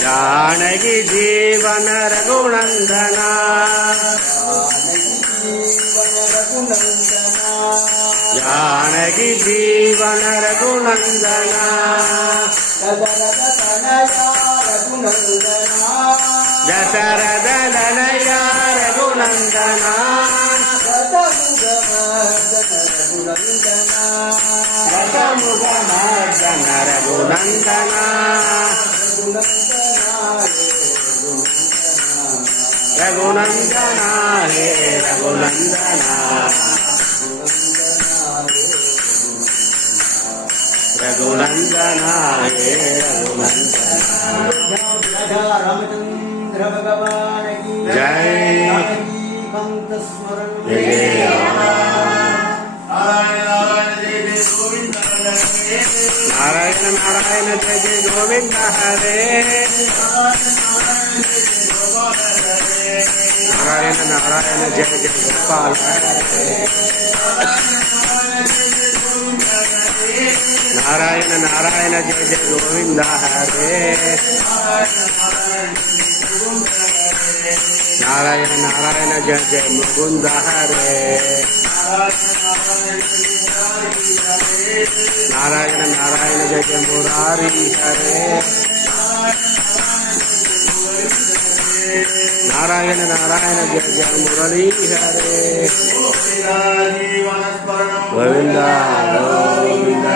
जानकी जीवन रघुनंदना जानकी जीवन रघुनंदना दशरथ तनया रघुनंदना दशमुखमर्दन रघुनंदना रघुनंदना हे रघुनंदना रघुनंदना हे रघुनंदना रामचंद्र भगवान की जय भक्त स्मरण जय नारायण नारायण जय जय गोविंद हरे नारायण नारायण जय जय गोपाल नारायण नारायण जय जय गोविंद हरे नारायण नारायण जय जय मुकुंद हरे नारायण नारायण जय जय मुरारी हरे नारायण नारायण जय जय मुरली हरे गोविंद गोविंद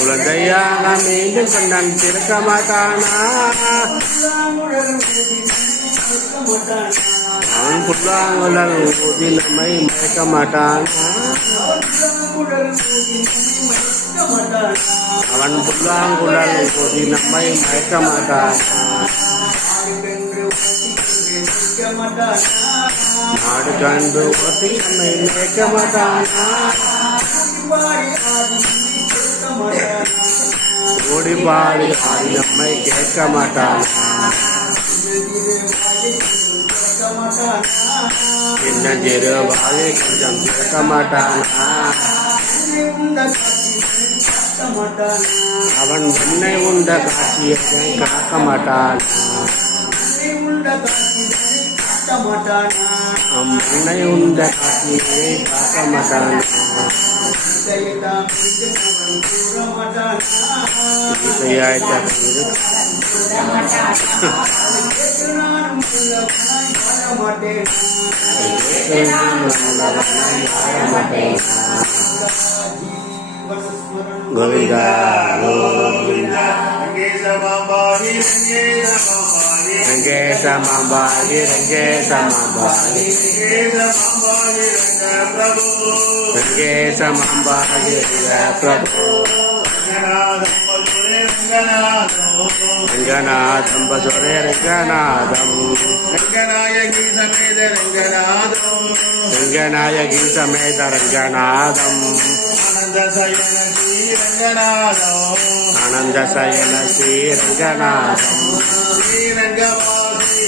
குழந்தையாக மீண்டும் கண்ணன் திறக்க மாட்டானா அவன் புல்லாங்குழல் ஊதி நம்மை மயக்க மாட்டானா அவன் புல்லாங்குழல் ஊதி நம்மை மயக்க மாட்டானா நாடு கண்டு ஒட்டி நம்மை மயக்க மாட்டானா ஓடி பாடி ஆடி நம்மை கேட்க மாட்டானா சின்ன சிறு வாயை கொஞ்சம் கேட்க மாட்டானா அவன் வெண்ணை உண்ட காட்சியை காக்க மாட்டானா காட்ட மாட்டானா மண்ணை உண்ட காட்டியை காக்க மாட்டானா இதையெல்லாம் அவன் கூற மாட்டானா இசையாய் நானும் உள்ளவனாய் வாழ மாட்டேன் கோவிந்தா கோவிந்தா ரங்கேச மாம்பாடி ரங்கேச மாம்பாடி ரங்கேச மாம்பாடி பிரபு ரங்கநாதம் பசுரே ரங்கநாதம் ரங்கநாயகி சமேத ரங்கநாதம் ரங்கநாயகி சமேத ரங்கநாதம் ஆனந்த சயன ஸ்ரீ ரங்கநாதம் ஆனந்த சயன ஸ்ரீரங்கநாதம் ஸ்ரீரங்கவாசி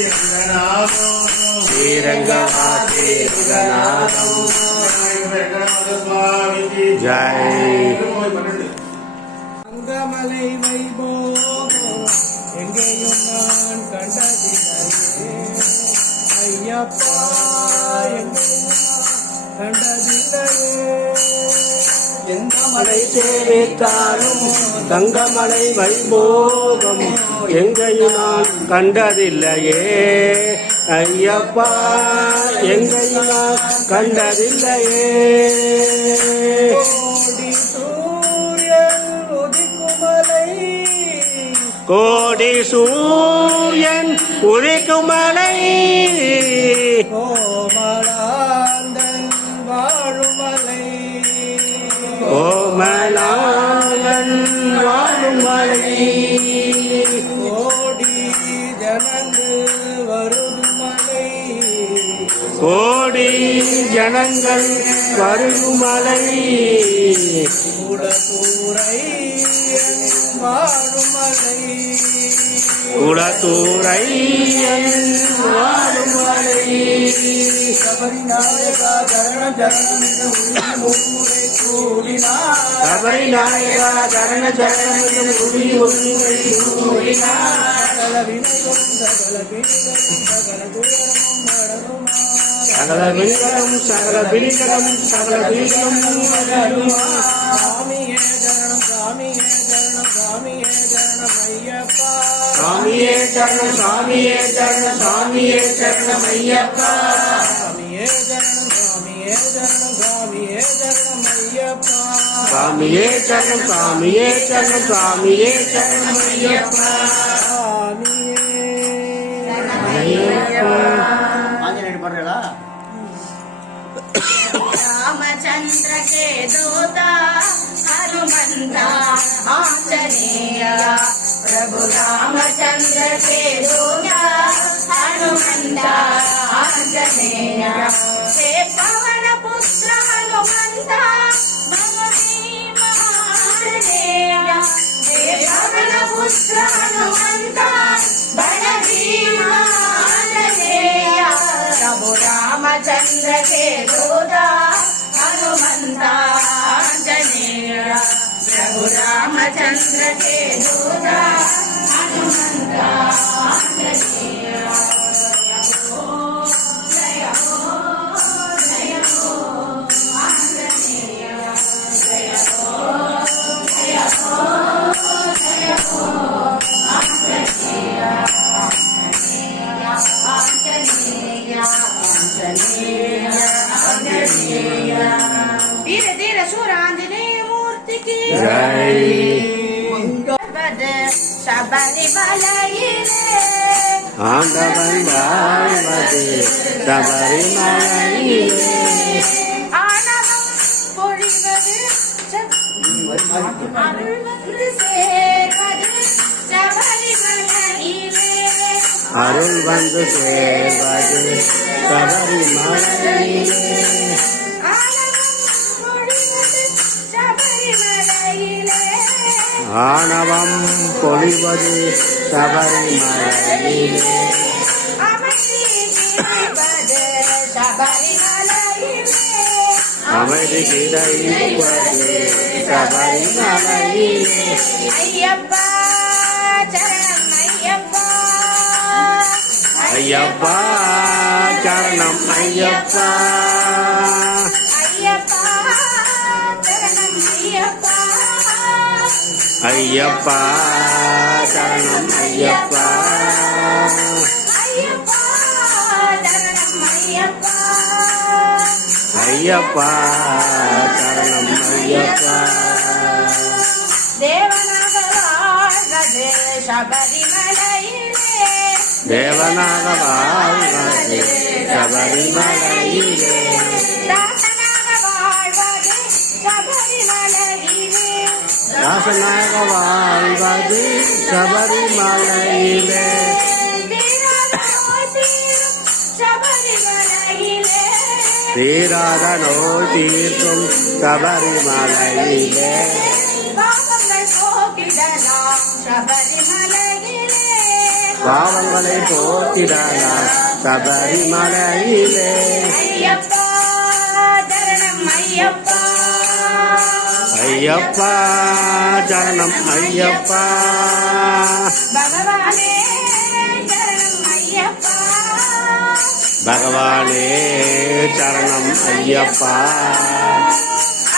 ரங்கநாதம் ஜெய் அங்கமலை வைபோகம் எங்கேயும் நான் கண்டதில்லையே ஐயப்பா எங்கேயும் நான் கண்டதில்லையே எந்த மலை சேவித்தாலும் தங்கமலை வைபோகம் எங்கேயும் நான் கண்டதில்லையே ஐயப்பா எங்கேயும் நான் கண்டதில்லையே கோடி சூரியன் உதிக்கும் மலை கோடி சூரியன் உதிக்கும் மலை கோமலாந்தன் வாழும் மலை கோமலாங்கன் வாழும் மலை கோடி ஜனங்கள் வருகும் மலை குடத்தூரை வாழும் மலை குடத்தூரை வாழும் மலை சபரிநாயகா சரண சரணம் என்று உறுதிமொழிமுறை கூடினார் சபரிநாயகா சரண சரணம் என்று உறுதிமொழிமுறை கூறினார் சகல வினைகளும் சகல பிணிகளும் சகல துயரமும் நடனுமா சகல வினிகரம் சகல பிணிகரம் சகல பிணிகளும் நடனுமா சாமியே சரணம் சாமியே சரணம் சாமியே சரணம் ஐயப்பா சாமியே சரணம் சாமியே சரணம் சாமியே சரணம் ஐயப்பா சாமியே சரணம் சாமியே சரணம் சாமியே சரணம் ஐயப்பா சாமியே சரணம் சாமியே சரணம் சாமியே சரணம் ஐயப்பா ஆஞ்சநேயர் பாடுறா रामचंद्र के दूता हनुमंता आंजनेय प्रभु रामचंद्र के दूता हनुमंता आंजनेय हे पवन पुत्र हनुमंता आंजनेय हे पवन पुत्र हनुमंता आंजनेय प्रभु रामचंद्र के दूता हनुमंता आंजनेय प्रभु रामचंद्र के दूता हनुमंता आंजनेय जय हो जय हो आंजनेय जय हो जय हो जय हो आंजनेय धीरे धीरे सूरांजनेय मूर्ति की जय शबरिमलैயிலே ஆண்டவன் வாழ்வது சபரிமலையிலே ஆனவம் பொழிவது அருள் வந்து சேர்வது शबरिमलैயிலே அருள் வந்து சேவது சபரிமலையிலே ஆணவம் பொழிவது சபரிமலையிலே அமைதி கிடைப்பது சபரிமலையிலே ஐயப்பா சரணம் ஐயப்பா ஐயப்பா சரணம் ஐயப்பா ஐயப்பா சரணம் ஐயப்பா ஐயப்பா சரணம் ஐயப்பா தேவனாக வாழ்வது சபரிமலையிலே தேவனாக வாழ்வது சபரிமலையிலே தாசனாக வாழ்வது சபரிமலையிலே தாசனாக வாழ்வது சபரிமலையிலே தீராத நோய் தீர்க்கும் சபரிமலையிலே பாவங்கள் போக்கிடலாம் சபரிமலையிலே பாவங்களை போக்கிடலாம் சபரிமலையிலே ஐயப்பா சரணம் ஐயப்பா ஐயப்பா சரணம் ஐயப்பா பகவானே சரணம் ஐயப்பா பகவானே சரணம் ஐயப்பா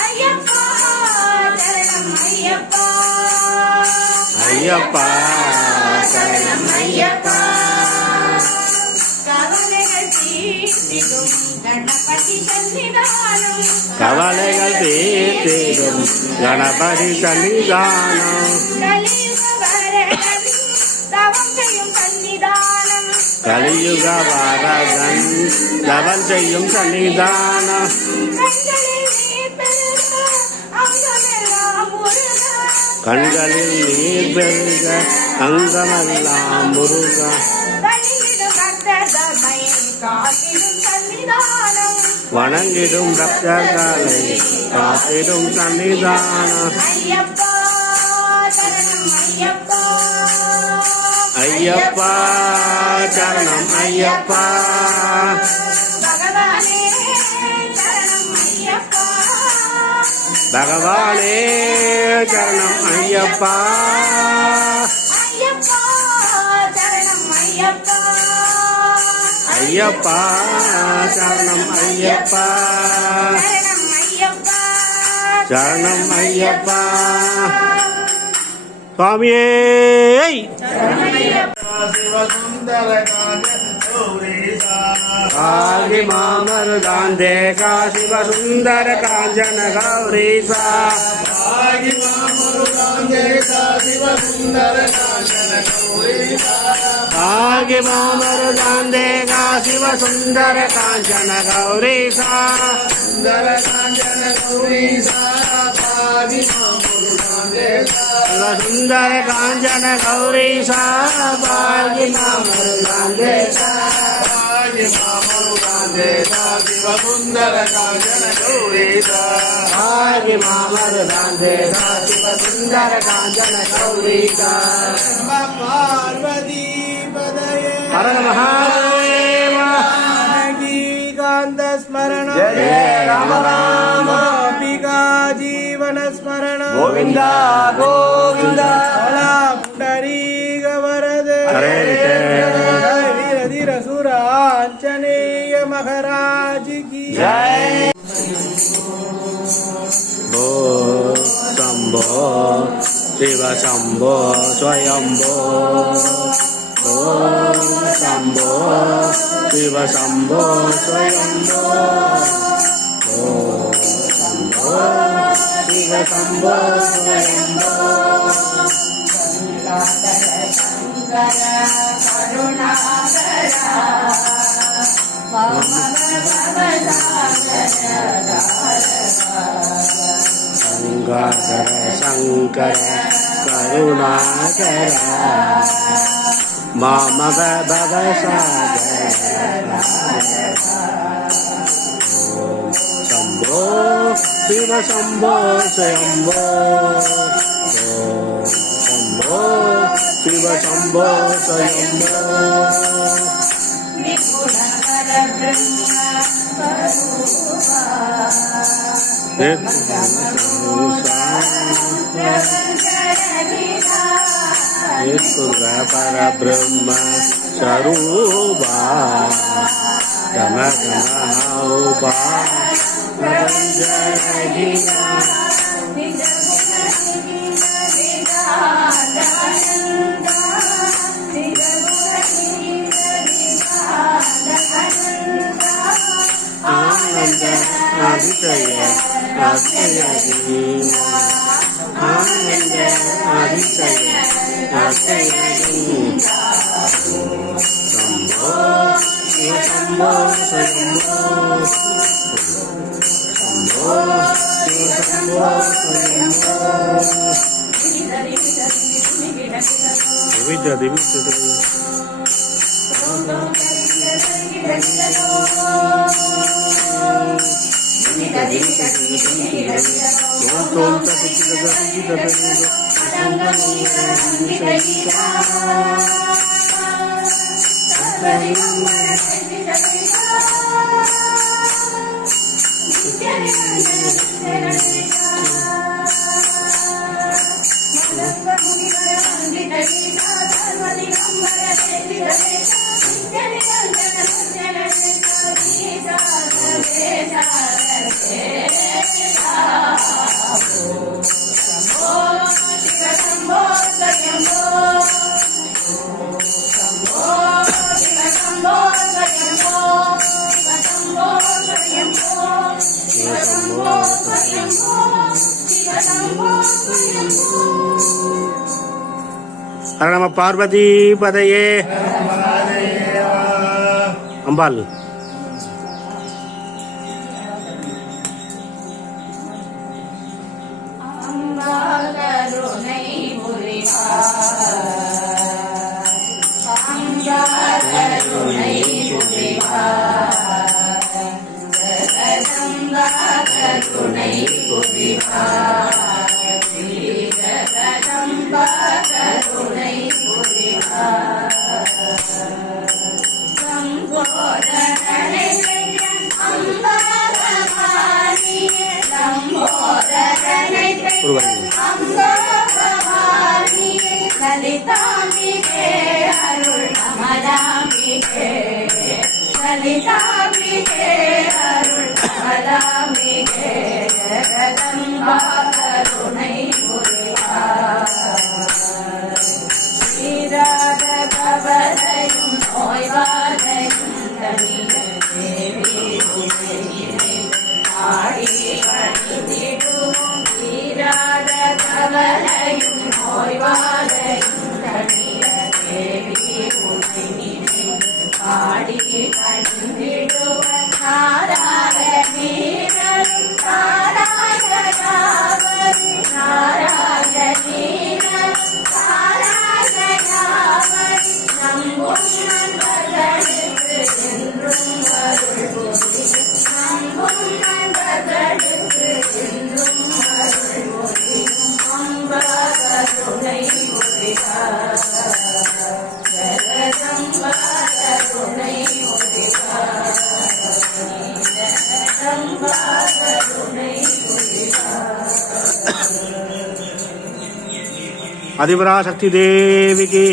ஐயப்பா சரணம் ஐயப்பா ஐயப்பா சரணம் ஐயப்பா கவலைகள் தீர்த்திடும் கணபதி சன்னிதானம் கவலைகள் தீர்த்திடும் கணபதி சன்னிதானம் கலியுக வரதன் தவம் செய்யும் சன்னிதானம் கலியுக வரதன் தவம் செய்யும் சன்னிதானம் கண்களில் நீர் பெருக கண்களில் நீர் பெருக அங்கமெல்லாம் அங்கமெல்லாம் முருக முருக வணங்கிடும் பக்தர்களை காத்திடும் சன்னிதானம் வணங்கிடும் பக்தர்களை காத்திடும் சன்னிதானம் ஐயப்பா சரணம் ஐயப்பா ஐயப்பா சரணம் ஐயப்பா பகவானே சரணம் ஐயப்பா பகவானே சரணம் ஐயப்பா ஐயப்பா சரணம் ஐயப்பா ஐயப்பா சரணம் ஐயப்பா சரணம் ஐயப்பா சரணம் ஐயப்பா சுவாமியே ஆகி மாமருதாந்தே காசிவ சுந்தர காஞ்சன கௌரீசா ஆகி மாமருதாந்தே காசிவ சுந்தர காஞ்சன கௌரீசா சுந்தர காஞ்சன கௌரீசா பாகி மாமருதாந்தே ஆகி மாமருதாந்தே காசிவ சுந்தர காஞ்சன கௌரீசா பார்வதி பதயே ஹர மகாதேவ காந்த ஸ்மரணம் ஜெய ராம ராம பிகா ஜீவன ஸ்மரணம் கோவிந்தா கோவிந்தா புண்டரீக வரதே ஹரே வீர தீர சுர ஆஞ்சநேய மகாராஜ் கி ஜெய் भो शम्भो शिव शम्भो स्वयम्भो भो शम्भो शिव शम्भो स्वयम्भो भो शम्भो शिव शम्भो स्वयम्भो गंगाधर शंकर करुणाकर मम भव सागर शंभो शिव शंभो शंभो शंभो शिव शंभो शंभो पर ब्रह्म स्वरूपा गम गम आनंद आदितय आदितय आनंद आदितय आदितय शंभो शंभो शंभो विविध विविध हर नमः पार्वती पदये अंबाल ललितांबिके अरुள் अमलांबिके ललितांबिके अरुள் अमलांबिके जगदम्बा करुणை புரிவாய் ஸ்ரீராத கவலையும் நோய்வாதையும் தனிய தேவி உன்னை ஆடி பணிந்திடுவோம் ஸ்ரீராத கவலையும் நோய்வாதையும் தனிய தேவி உன்னை ஆடி பணிந்திடுவோம் நாராயணீரன் நாராயணாவதி நாராயணீரன் நாராயணாவதி நம்பும் நண்பர்களுக்கு என்றும் அருள் புரி நம்பும் நண்பர்களுக்கு என்றும் அருள் புரி அம்பா கருணை புரிவார் ஜகதம்பா கருணை புரிவார் ஜகதம்பா கருணை புரிவார் आदिपराशक्ति देवी की